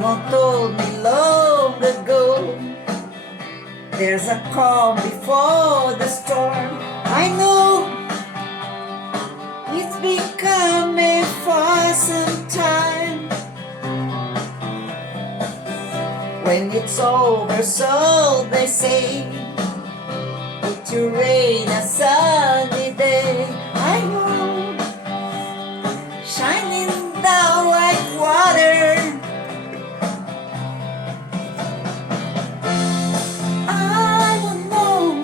Someone told me long ago, there's a calm before the storm. I know it's been coming for some time. When it's over, so they say, it will rain a sunny day. I know, shining down like water. I don't know,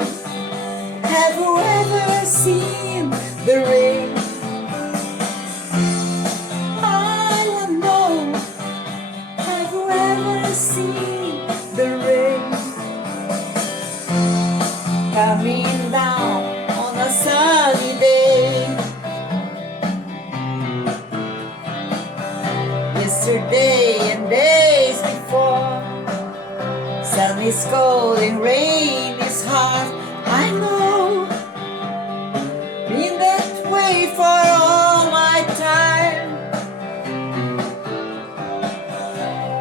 have you ever seen the rain? I don't know, have you ever seen the rain coming down on a sunny day? Yesterday and days before, sun is cold and rain is hot. I know, been that way for all my time,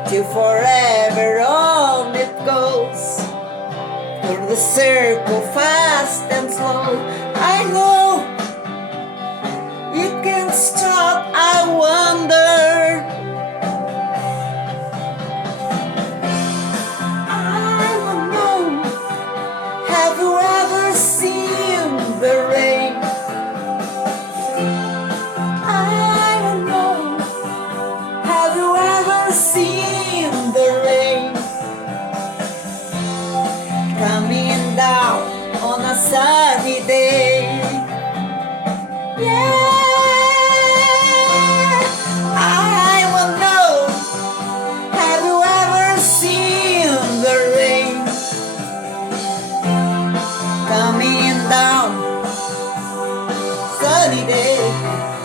till forever on it goes, through the circle fast and slow. I know, it can't stop, I wonder. Have you ever seen the rain? I don't know. Have you ever seen the rain coming down on a sunny day? Yeah, I will know. Have you ever seen the rain coming down